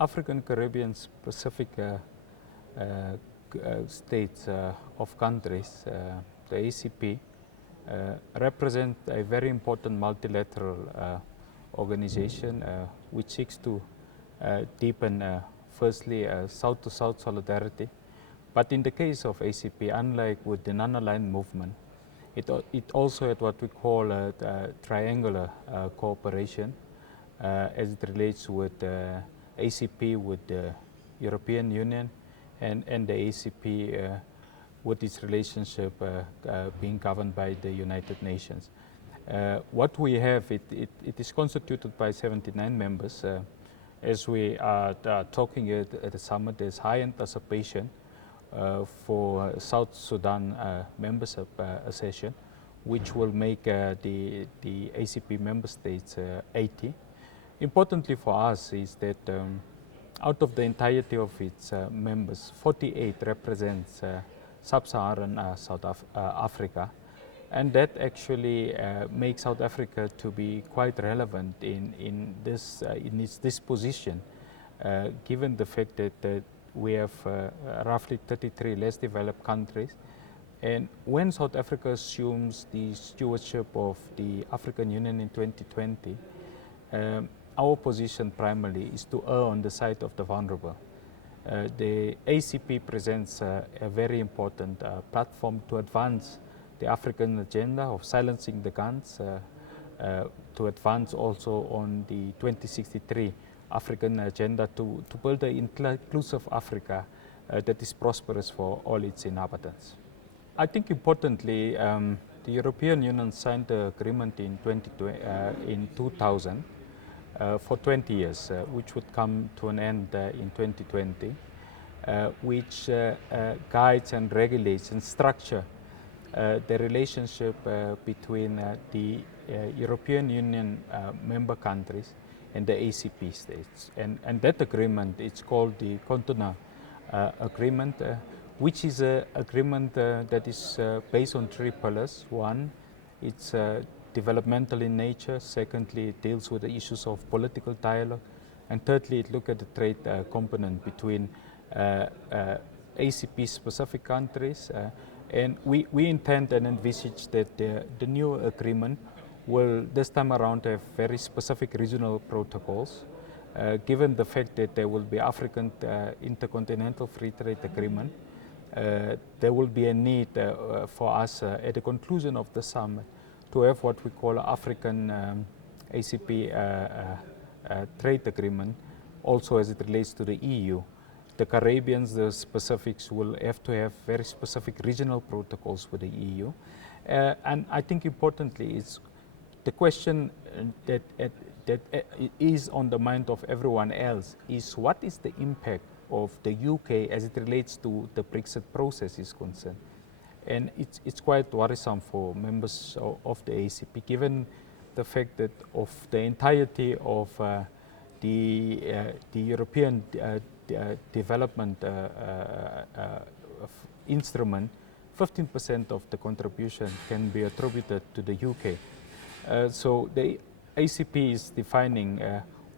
African, Caribbean, Pacific states of countries, the ACP, represent a very important multilateral organization which seeks to deepen, firstly, South-to-South solidarity. But in the case of ACP, unlike with the non-aligned movement, it also had what we call triangular cooperation as it relates with ACP with the European Union and the ACP with its relationship being governed by the United Nations. What we have, it is constituted by 79 members. As we are talking at the summit, there's high anticipation for South Sudan membership accession, which will make the ACP member states 80. Importantly for us is that out of the entirety of its members, 48 represents Sub-Saharan Africa, and that actually makes South Africa to be quite relevant in its disposition, given the fact that we have roughly 33 less developed countries. And when South Africa assumes the stewardship of the African Union in 2020, our position primarily is to err on the side of the vulnerable. The ACP presents a very important platform to advance the African agenda of silencing the guns, to advance also on the 2063 African agenda to build an inclusive Africa that is prosperous for all its inhabitants. I think importantly, the European Union signed the agreement in 2000 for 20 years, which would come to an end in 2020, which guides and regulates and structure the relationship between the European Union member countries and the ACP states. And that agreement, it's called the Cotonou Agreement, which is an agreement that is based on three pillars. One, it's developmental in nature. Secondly, it deals with the issues of political dialogue. And thirdly, it looks at the trade component between ACP specific countries. And we intend and envisage that the new agreement will this time around have very specific regional protocols, given the fact that there will be African intercontinental free trade agreement. There will be a need for us at the conclusion of the summit to have what we call African ACP trade agreement, also as it relates to the EU. The Caribbeans, the specifics, will have to have very specific regional protocols with the EU. And I think importantly, it's the question that is on the mind of everyone else is what is the impact of the UK as it relates to the Brexit process is concerned. And it's quite worrisome for members of the ACP, given the fact that of the entirety of the European development instrument, 15% of the contribution can be attributed to the UK. So the ACP is defining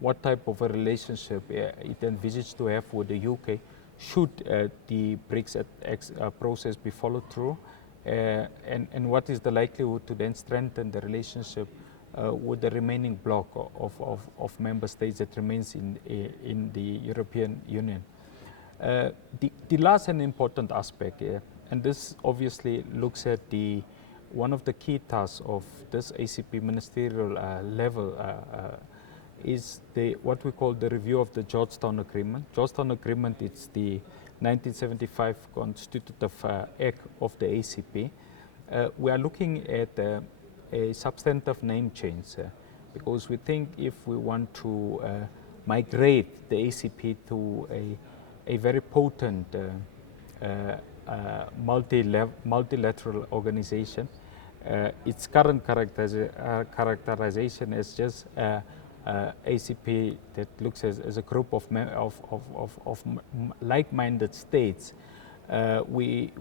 what type of a relationship it envisages to have with the UK should the Brexit process be followed through, and what is the likelihood to then strengthen the relationship with the remaining bloc of member states that remains in the European Union. The last and important aspect, and this obviously looks at one of the key tasks of this ACP ministerial level is what we call the review of the Georgetown Agreement. Georgetown Agreement, it's the 1975 constitutive act of the ACP. We are looking at a substantive name change because we think if we want to migrate the ACP to a very potent multilateral organization, its current characterization is just ACP that looks as a group of like-minded states. We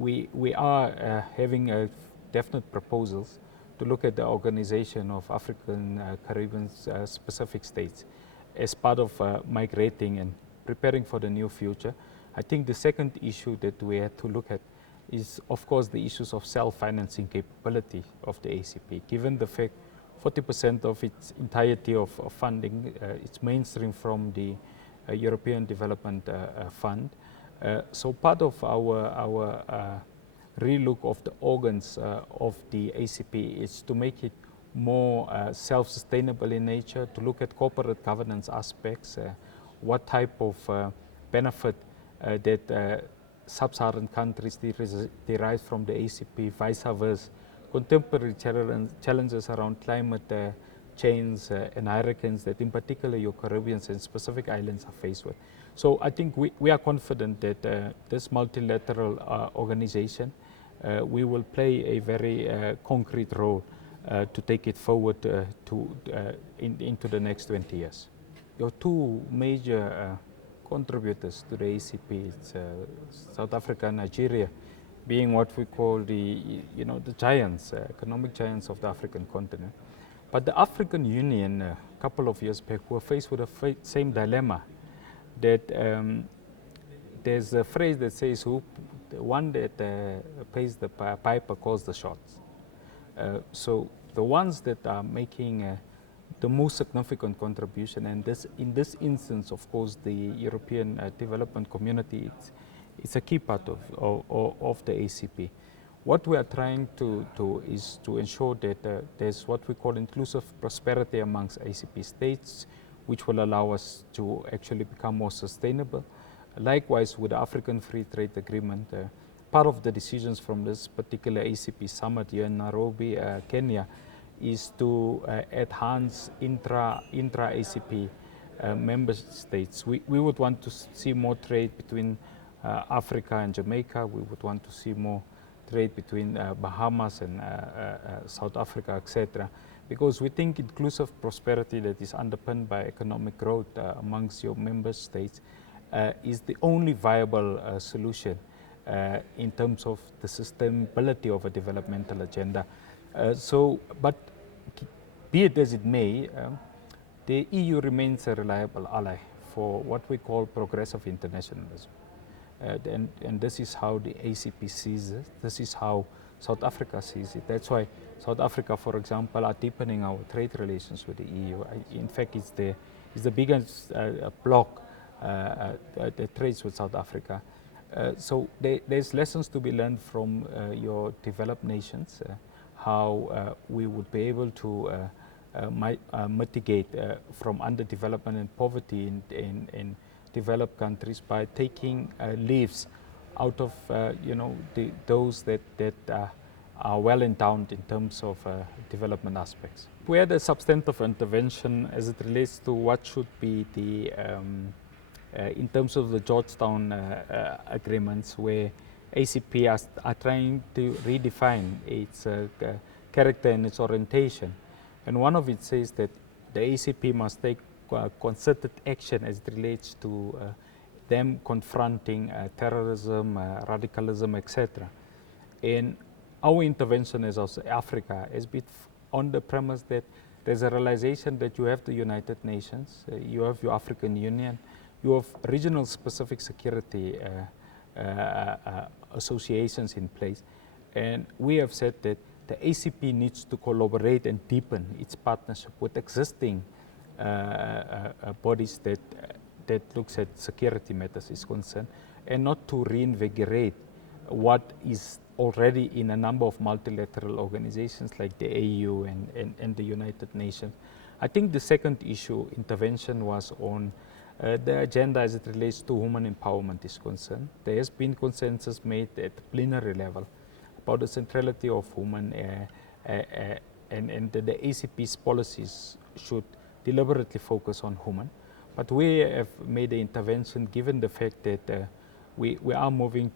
are having definite proposals to look at the organization of African Caribbean specific states as part of migrating and preparing for the new future. I think the second issue that we had to look at is, of course, the issues of self-financing capability of the ACP, given the fact 40% of its entirety of funding, it's mainstream from the European Development Fund. So part of our relook of the organs of the ACP is to make it more self-sustainable in nature, to look at corporate governance aspects, what type of benefit that sub-Saharan countries derive from the ACP, vice versa. Contemporary challenges around climate change and hurricanes that in particular your Caribbean and specific islands are faced with. So I think we are confident that this multilateral organization, we will play a very concrete role to take it forward into the next 20 years. Your two major contributors to the ACP, it's South Africa and Nigeria, being what we call the giants, economic giants of the African continent. But the African Union, a couple of years back, were faced with the same dilemma, that there's a phrase that says, the one that pays the piper calls the shots. So the ones that are making the most significant contribution, and in this instance, of course, the European Development Community, it's a key part of the ACP. What we are trying to do is to ensure that there's what we call inclusive prosperity amongst ACP states, which will allow us to actually become more sustainable. Likewise, with the African Free Trade Agreement, part of the decisions from this particular ACP Summit here in Nairobi, Kenya, is to enhance intra-ACP member states. We would want to see more trade between Africa and Jamaica. We would want to see more trade between Bahamas and South Africa, etc. Because we think inclusive prosperity that is underpinned by economic growth amongst your member states is the only viable solution in terms of the sustainability of a developmental agenda. But be it as it may, the EU remains a reliable ally for what we call progressive internationalism. And this is how the ACP sees it. This is how South Africa sees it. That's why South Africa, for example, are deepening our trade relations with the EU. In fact, it's the biggest bloc that trades with South Africa. So there's lessons to be learned from your developed nations, how we would be able to mitigate from underdevelopment and poverty in developed countries by taking leaves out of those that are well endowed in terms of development aspects. We had a substantive intervention as it relates to what should be the in terms of the Georgetown agreements, where ACP are trying to redefine its character and its orientation. And one of it says that the ACP must take concerted action as it relates to them confronting terrorism, radicalism, etc. And our intervention as also Africa has been on the premise that there's a realization that you have the United Nations, you have your African Union, you have regional specific security associations in place. And we have said that the ACP needs to collaborate and deepen its partnership with existing bodies that looks at security matters is concerned, and not to reinvigorate what is already in a number of multilateral organizations like the AU and the United Nations. I think the second issue, intervention, was on the agenda as it relates to women empowerment is concerned. There has been consensus made at the plenary level about the centrality of women and the ACP's policies should deliberately focus on women. But we have made the intervention given the fact that we are moving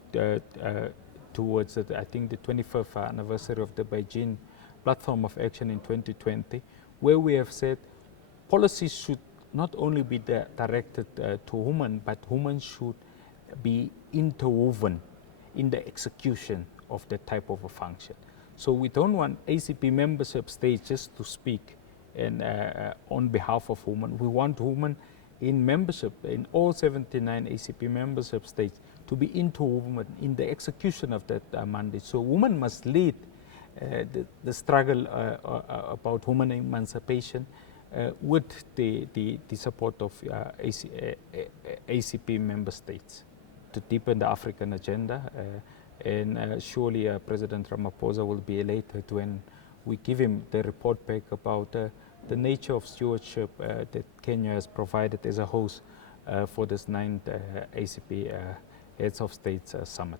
towards, I think, the 25th anniversary of the Beijing Platform of Action in 2020, where we have said policies should not only be directed to women, but women should be interwoven in the execution of that type of a function. So we don't want ACP membership states just to speak and on behalf of women. We want women in membership, in all 79 ACP membership states, to be into women in the execution of that mandate. So women must lead the struggle about women emancipation with the support of ACP member states to deepen the African agenda. And surely President Ramaphosa will be elated when we give him the report back about the nature of stewardship that Kenya has provided as a host for this 9th ACP Heads of States Summit.